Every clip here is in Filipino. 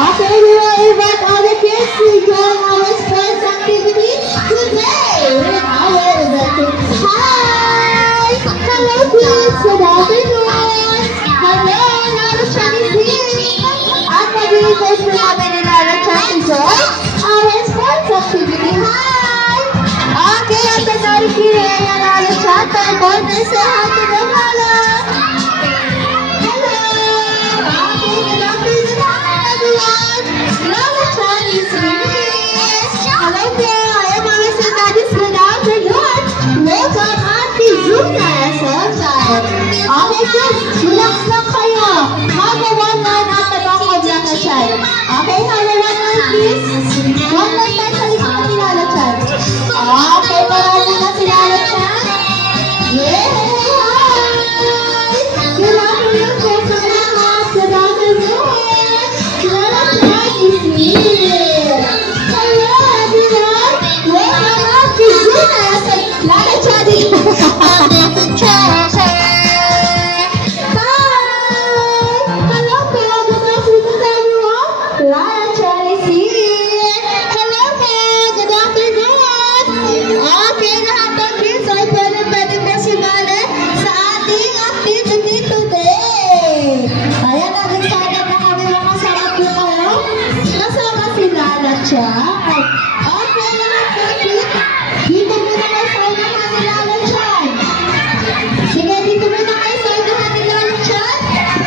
Okay, we will invite all the kids to join our sports activity today with our event. Hi! Hello kids! Good afternoon! Hello! Lalo Chinese here! At mag-request po namin ni Lalo Chinese join our sports activity. Hi! Okay, at the Norikiri area Lalo Chan, but say hi to them, Lalo! Hello there, I am Mrs. Daddy's good afternoon. Welcome Auntie Zuna as well, child. Okay, kids, relax lang kayo. Have a one line at the back of the child. Okay, have a one line, please. One line tayo sa likod ng Lalo Chan. Okay, marami na si Lalo Chan. Yay! Hi! Good afternoon, kids. Good afternoon. Lalo Chan is here. Hello, everyone. Welcome up to Zuna. Lalo Chan is here. Hi. Hello, good afternoon, everyone. Lalo Chan is here. Hello, good afternoon. Okay, lahat ng kids ay pwede po sumali sa ating activity today. Kaya nag-excited na kami makasama po kayo. Kasama si Lalo Chan. Okay, lahat ng kids. Dito muna kayo sa unahan ni Lalo Chan. Sige, dito muna kayo sa unahan ni Lalo Chan.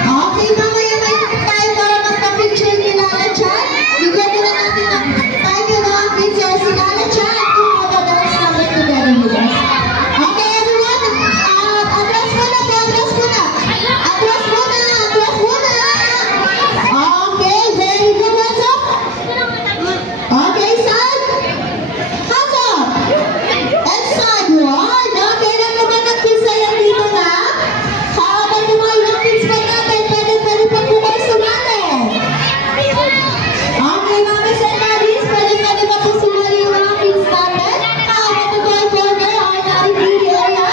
Okay, mamaya may tayo para magpa-picture ni Lalo Chan. Bigyan nila natin ang tayo ng picture si Lalo Chan. Kung mabadawin namin together with us. Okay, everyone. Atras muna po, atras muna. Atras muna, atras muna. Okay, very good. Hands up. Okay, side. Hands up. And side one. Okay, lang naman ang kids ay dito na. Habang yung mga young kids pa natin, pwede pa po kayo sumali. Okay, mamas and daddies, pwede pa po sumali yung mga kids natin. Habang tutuloy po na ang Norikiri area.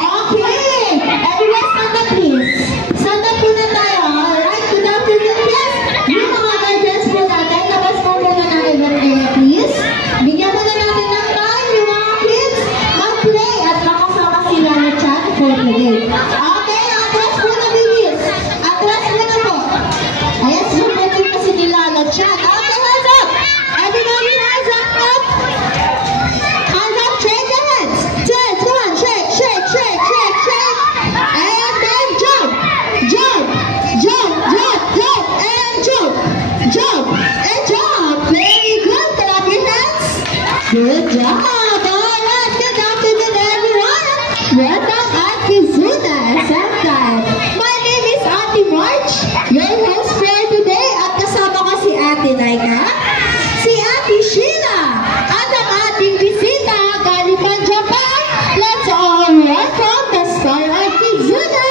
Okay, everyone stand up please. Stand up muna tayo. Alright, good afternoon, yes. Yung mga guardians po natin, labas po muna ng event area please. Bigyan muna natin ng time yung mga kids mag-play at makasama si Lalo Chan for today. Okay, atras muna bilis. Atras muna po. Ayan, supporting pa si Lalo Chan. Okay, hands up. Everybody, hands up. Hands up, shake your hands. Shake, come on, shake, shake, shake, shake, shake. And then jump, jump, jump, jump, jump, and jump, jump, and jump. Very good. Clap your hands. Good job. All right, good afternoon, everyone. Welcome Auntie Zuna as that time. My name is Auntie March, your host for today. At kasama ko si Ate Laika, si Ate Sheila, at ang ating bisita galing from Japan. Let's all welcome the star Auntie Zuna,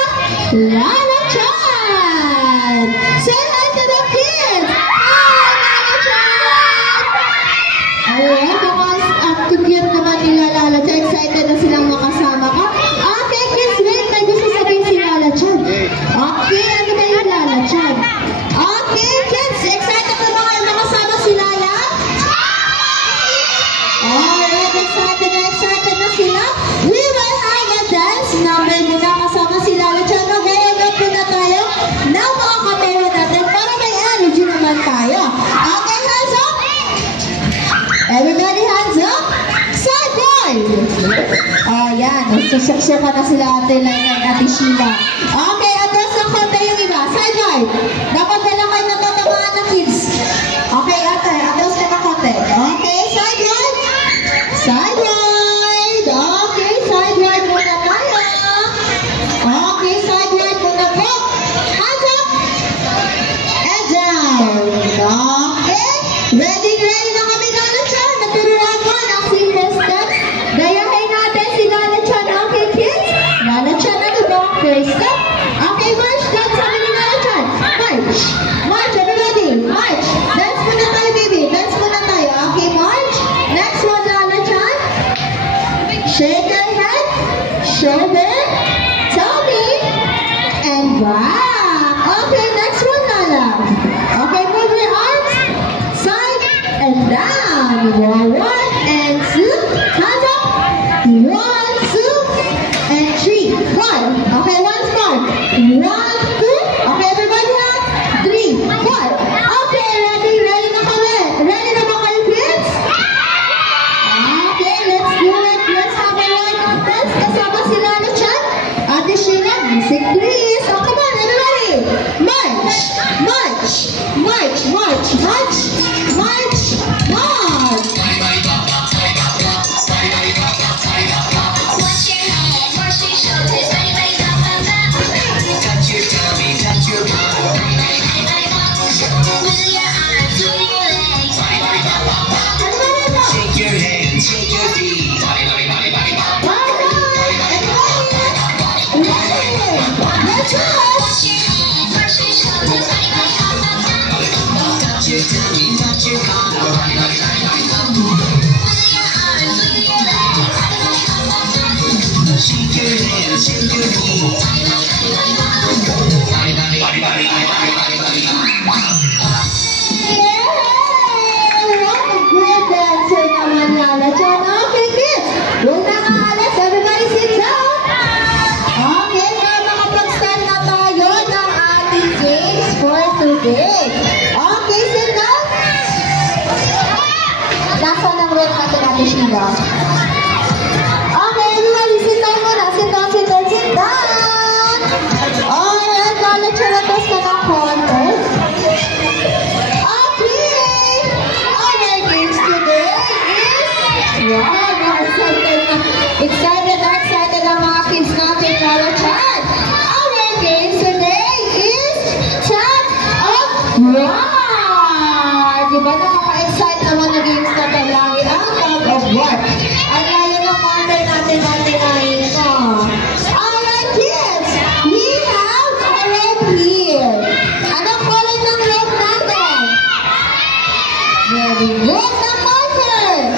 Lalo Chan. Say hi to the kids. Hi, Lalo Chan. Alright, ang cute naman nila Lalo Chan. Excited na silang makasama ko. Okay, kids, wait. May gusto sabihin si Lalo Chan. Okay, ano ba yung Lalo Chan? Okay, kids, excited na ba kayo makasama si Lala? Alright, excited na sila. We will have a dance number muna kasama si Lalo Chan. Mag-warm up muna tayo ng mga kapero natin para may energy naman tayo. Okay, hands up. Everybody hands up. Side boy. Oh, yan. Susyak-syak na sila Ate Laika at Ate Sheila. Okay, atras ng konti yung iba. Side boy. Dapat na lang kayo natatamaan ng kids. Okay, ate. Atras ka ng konti. Okay, side boy. Side wide. Okay, side wide muna tayo. Okay, side wide muna po. Hands up. And down. Okay. Ready na kami Lalo Chan. Naturuan mo ng simple steps. Gayahin natin si Lalo Chan. Okay, kids? Lalo Chan na to ba? First step. Okay, march. Dance kami ni Lalo Chan. March. March, everybody. March. Dance muna tayo, baby. Dance muna tayo. Okay, march. Next one, Lalo Chan. Shake your hand. Shoulder. Tummy. And back. Okay, next one, Lala. Okay, move your arms. Okay, sit down. Nasaan ang road natin natin, Sheila? Okay, everybody, sit down muna. Sit down, sit down, sit down. Alright, college chalatos ka ng konti. Okay. Our games today is... Wow, excited ang mga kids natin, college chat. Our games today is... Wow! Diba nakaka-excite naman na games na talangin ang tag of war? Ang layo ng order natin ay ito. Alright kids, we have a rope here. Anong color ng rope natin? Very good na marker.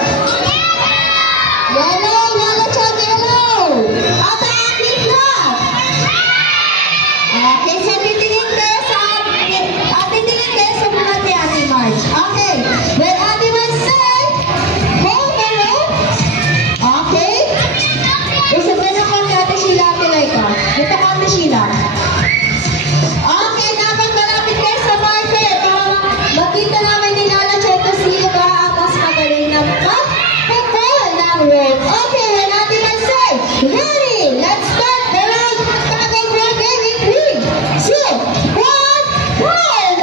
Yellow, yellow, chug, yellow. At ang ating flag. Okay, so titingin kayo sa Ate March. Okay, when Ate March say, hold the rope. Okay? Gusto ba na kami Ate Sheila, Ate Laika? Dito ka Ate Sheila. Okay, dapat malapit kayo sa marker para makita namin ni Lala Cheto sino ba ang mas magaling na mag-pull ng rope. Okay, when Ate March say, ready, let's start the round tag of war game in 3, 2, 1, pull!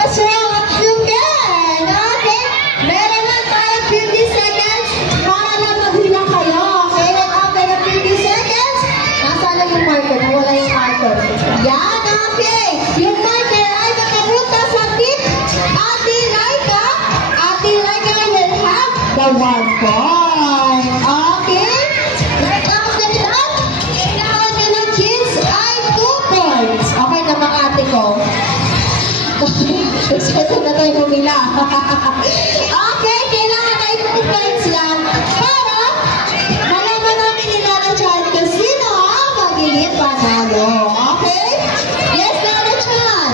As long as you can. Okay? Meron lang tayo 50 seconds para lang maghilang kayo. Okay? And after the 50 seconds, nasaan lang yung marker? Nawala yung marker. Yan, okay. Yung marker ay nakapunta sa tip. Ate Laika. Ate Laika will have the 1 point. Okay? And after that, kailangan nyo ng kids ay 2 points. Okay na mga ate ko. Excited na tayo pumila. Okay, kailangan tayo 2 points lang para malaman namin ni Lala Chan kung sino ang magiging panalo. Okay? Yes, Lala Chan.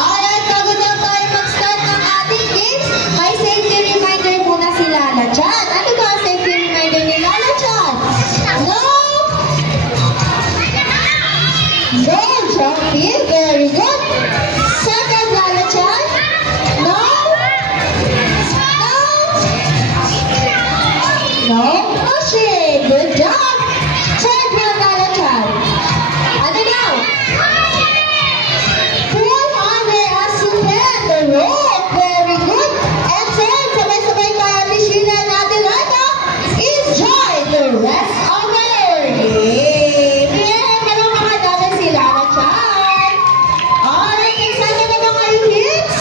Alright, bago na tayo mag-start ng ating games, may safety reminder muna si Lala Chan. Ano ba ang safety reminder ni Lala Chan? No jumping. Very good. Second, Lala Chan. No pushing. Good job. Third one, Lala Chan. Ano now? Pull under as you can the rope. Very good. And third, sabay-sabay tayo ni Sheila and Ate Laika. Enjoy the rest of our game. Yeah, malamahan natin si Lala Chan. Alright, excited na ba kayo, kids?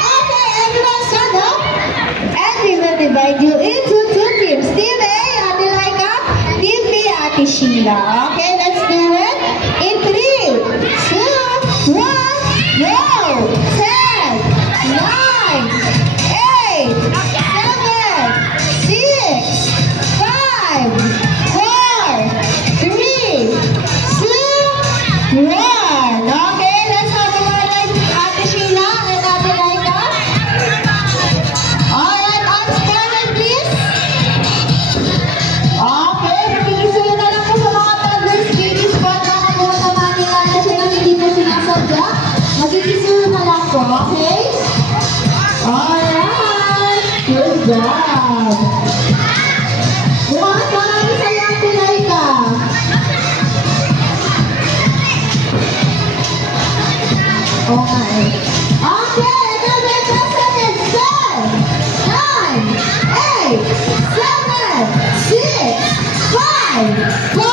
Okay, everyone stand up. And we will divide you into 2 teams. Team A, Ate Laika. Team B, Ate Sheila. Okay, let's do it. In 3, 2, 1, go! 10, 9, 8, 7, 6, 5, 4, 3, 2, 1. Okay, let's have a word like Ate Sheila and Ate Laika. Alright, on standard please. Okay, pagkikisuyo na lang po sa mga toddlers, babies po at mga buwan naman ni Lala Sheila, hindi po sinasadya. Magkikisuyo na lang po, okay? Alright, good job. Bukas marami sa'yo Ate Laika. Okay. Okay, another 10 seconds. 10, 9, 8, 7, 6, 5, 4,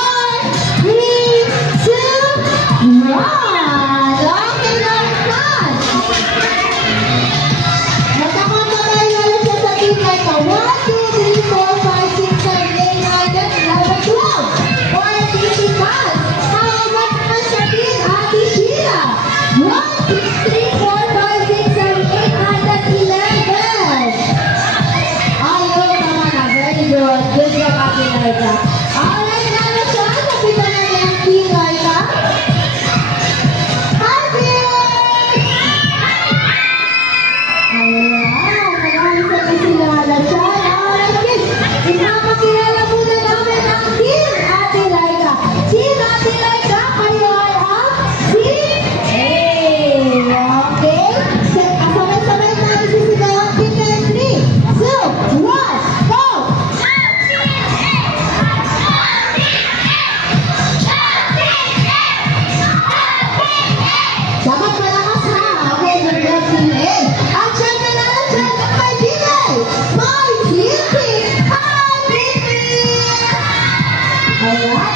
3, 2, 1. Okay, that's done. Magkakonta tayo Lala Chan sa team Laika. 1, 2, 3, 4, 5, 6, 7, 8, 9, 10, 11, 12. For team Kat. How about naman sa team Ate Sheila? 1, 2, 3, 4, 5, 6, 7, 8, 9, 10, 11. Ayun, tama na. Very good. Good job, Ate Laika. Alright, Let's go!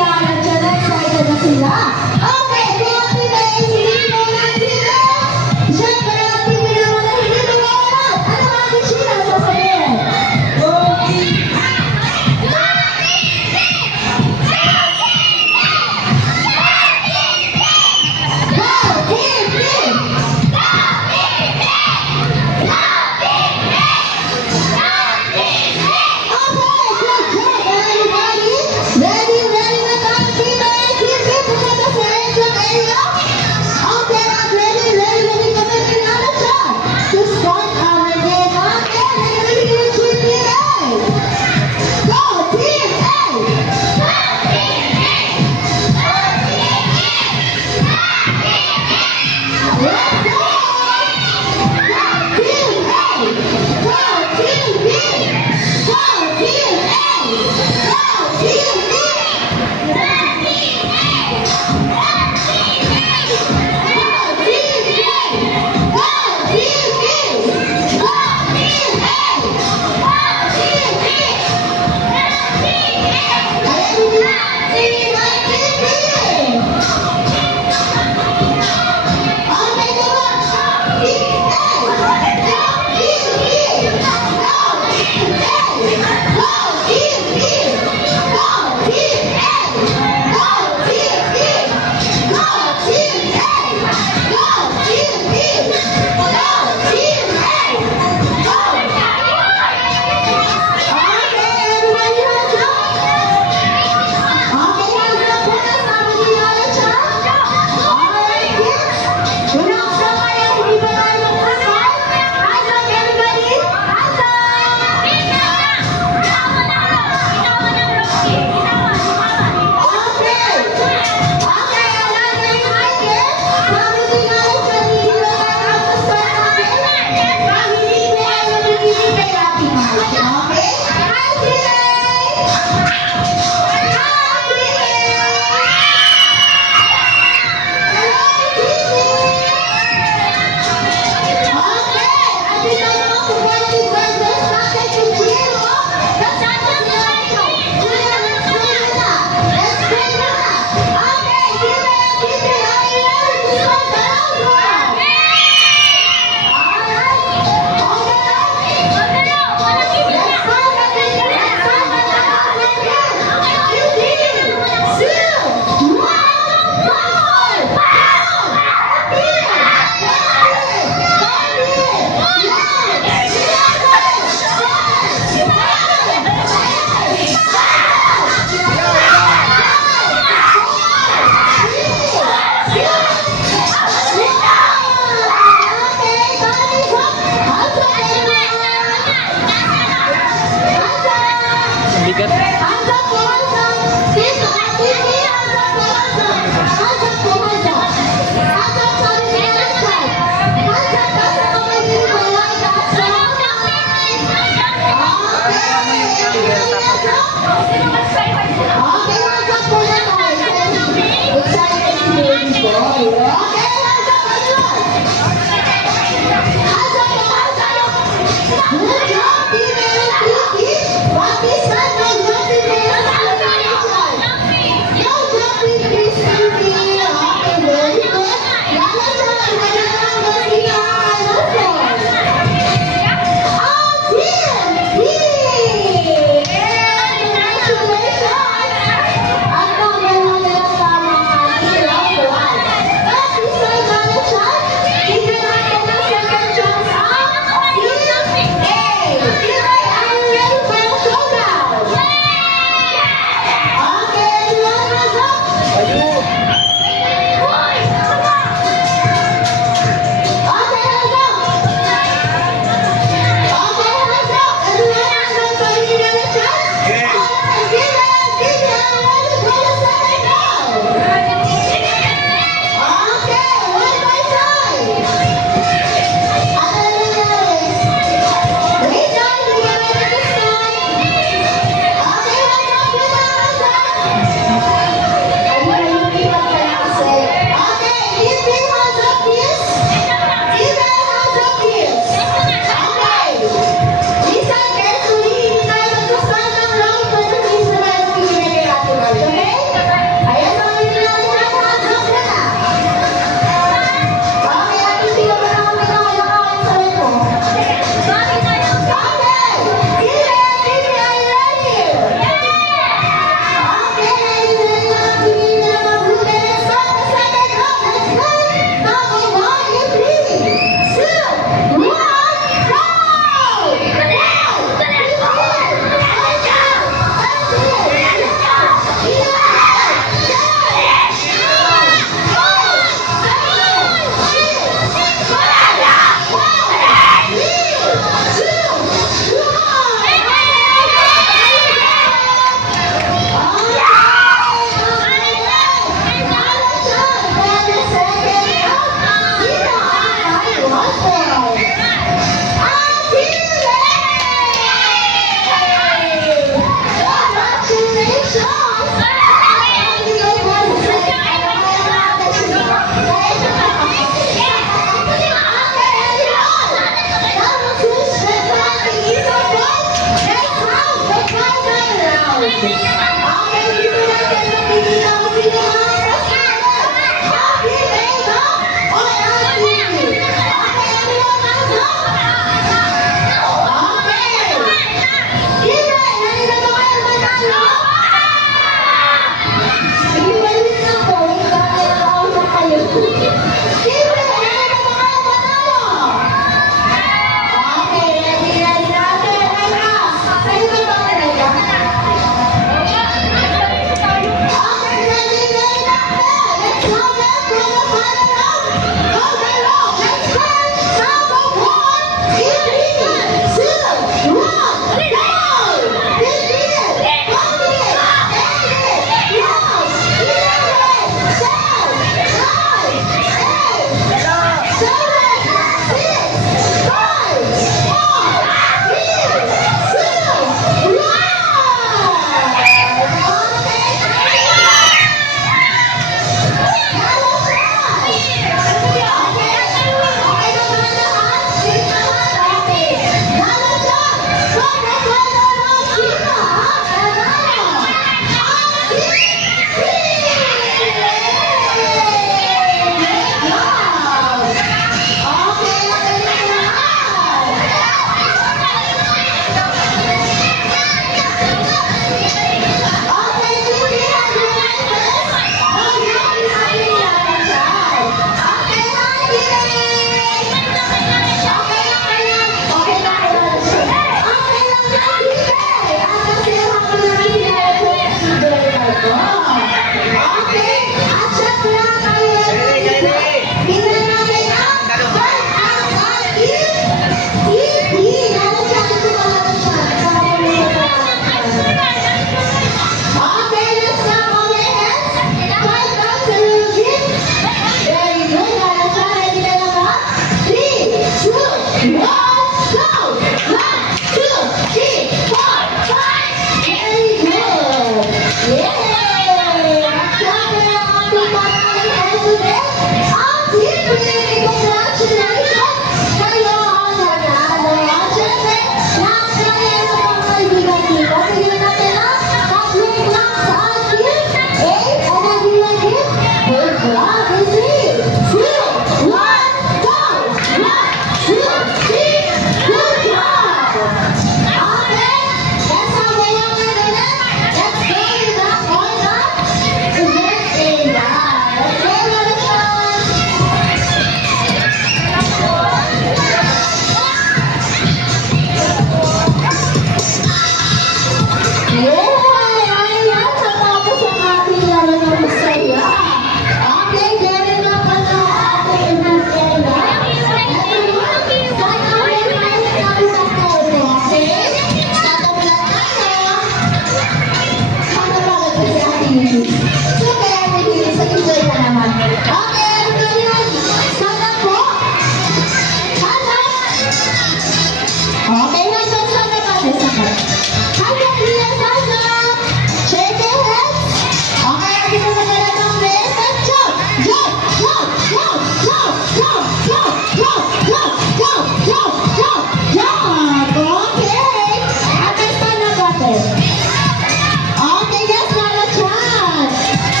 Okay, yes, Mama Chan.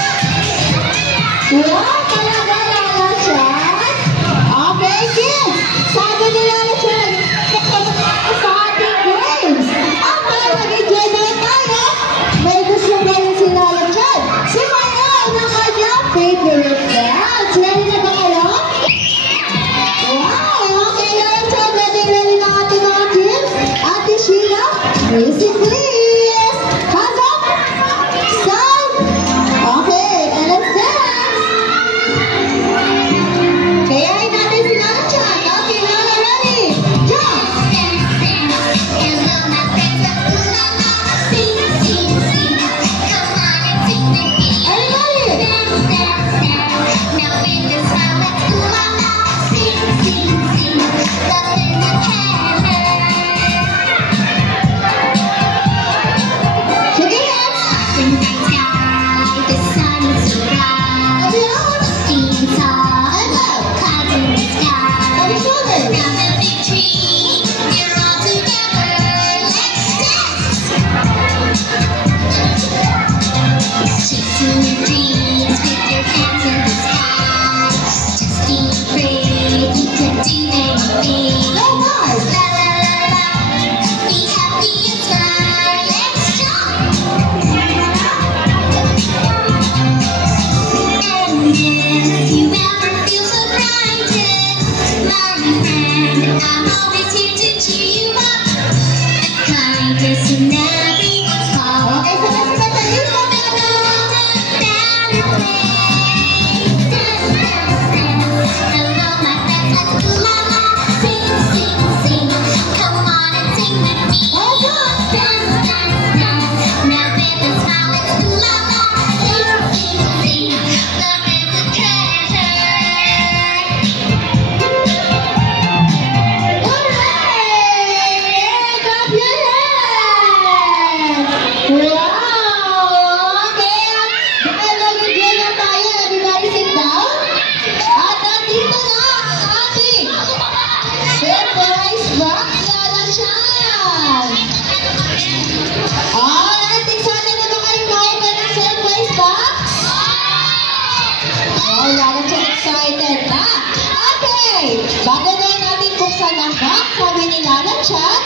Lala Chan excited na. Okay, bago na natin buksan ang box, sabi ni Lala Chan,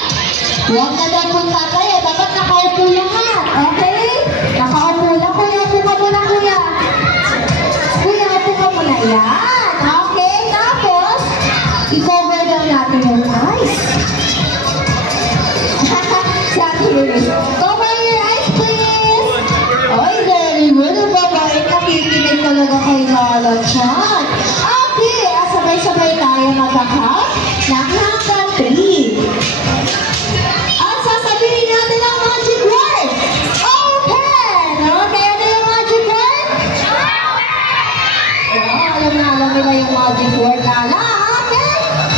huwag na daw po tatay, dapat nakaupo lahat. Okay? Nakaupo lang. Kuya, upo ka muna, kuya. Kuya, upo ka muna. Yan. Okay, tapos, i-cover daw natin yung eyes. Cover your eyes, please. Oy, very good. Babae, nakikinig talaga kay Lala Chan. Okay, sabay-sabay tayo mag-count ng hanggang 3. At sasabihin natin ang magic word. Open! Okay, ano yung magic word? Wow, alam nila yung magic word, Lala. Okay?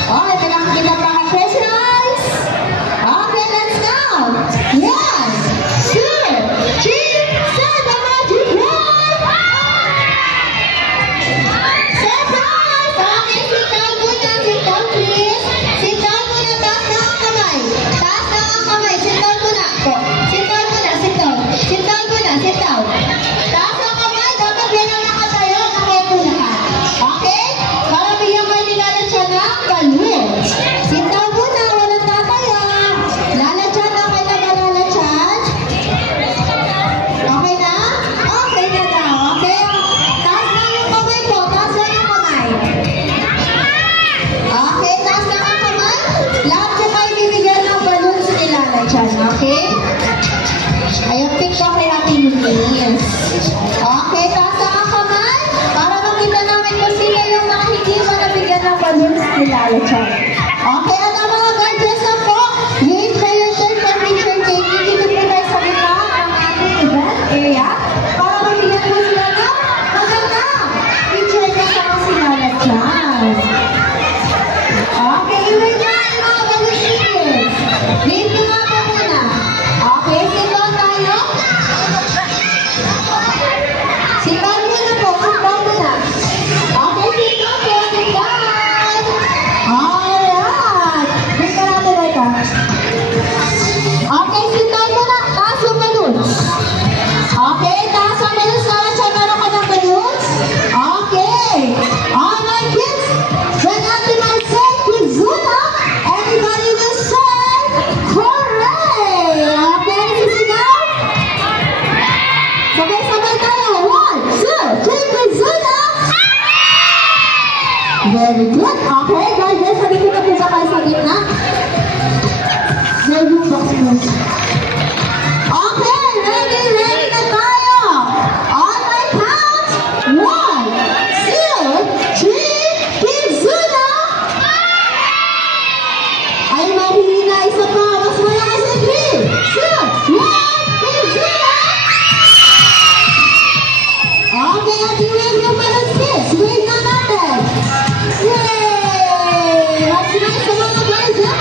Okay, pinakikita pa ka personals. Okay, let's count. 1, 2, 3, say the magic word. Surprise! Okay, sit down muna, please. Sit down muna, taas na ang kamay. Taas na ang kamay, sit down muna. Sit down muna, sit down. Sit down muna, sit down. Taas ang kamay, dapat yan ang nakatayo, nakaupo lahat. Okay? Para bigyan kayo ni Lala Chan ng balloon. Sit down muna, walang tatayo. Lala Chan, okay na ba, Lala Chan? Okay na? Okay na daw. Okay? Taas na yung kamay po, taas na yung kamay. Okay, taas na ang kamay. Lahat po kayo bibigyan ng balloons ni Lala Chan, okay? Ayun, pick ko kay Ate Eunice. Okay, taas na ang kamay. Para makita namin kung sino yung mga hindi mo nabigyan ng balloons ni Lala Chan. Okay, at ang mga guardians na po, wait for your turn for picture taking. Dito po tayo sa gitna ng ating event area para mabigyan mo sila ng maganda picture kasama si Lala Chan. Okay, wait na yung mga balloons kids. Wait ko nga po muna. Okay, sit down tayo. Sit down muna po, sit down muna. Okay, sit down po, sit down. Alright. Wait ka natin, wait ka. Okay, sit down muna. Taas yung balloons. Okay, taas ang balloons. Lala Chan, meron ka ng balloons? Okay. Alright, kids. When Ate Mar say Kizuna, everybody will say hooray! Okay, sisigaw? Sabay-sabay tayo. 1, 2, 3, Kizuna! Very good. Okay, guys, sabi ko na po sa kayo sa gitna. Very good. Okay, ready na tayo. On my count. 1, 2, 3, Kizuna! Ay, mahina. Isa pa. Mas malakas na 3, 2, 1, Kizuna! Okay, at i-wave yung balloons, kids. Wave na natin. Yay! What's next sa mga guys, ha?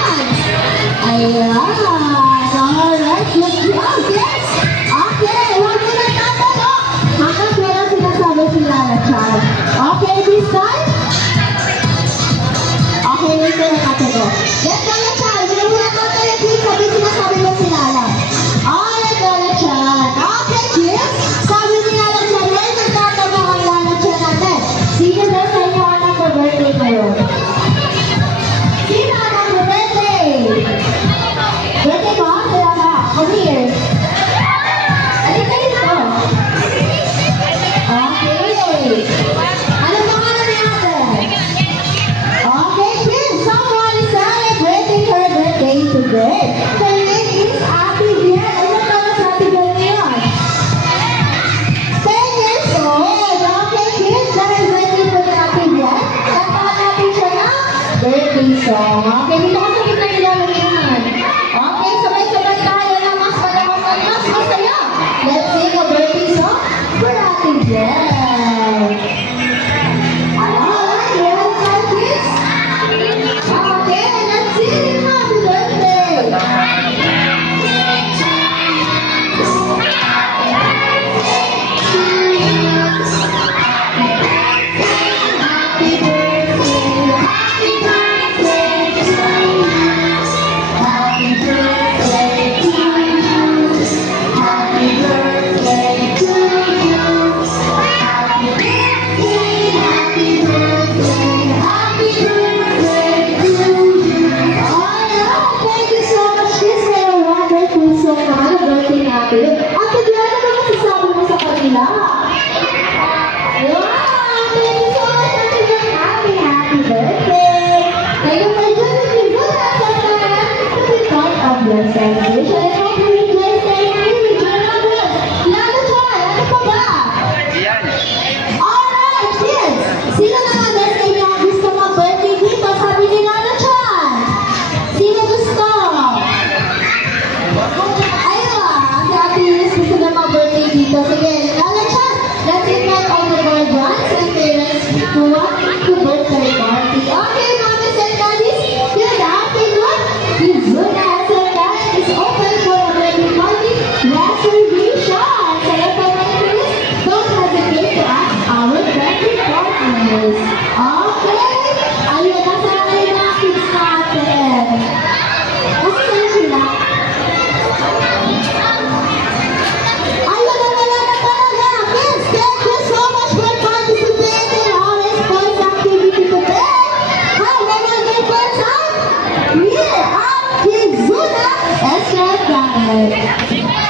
Alright.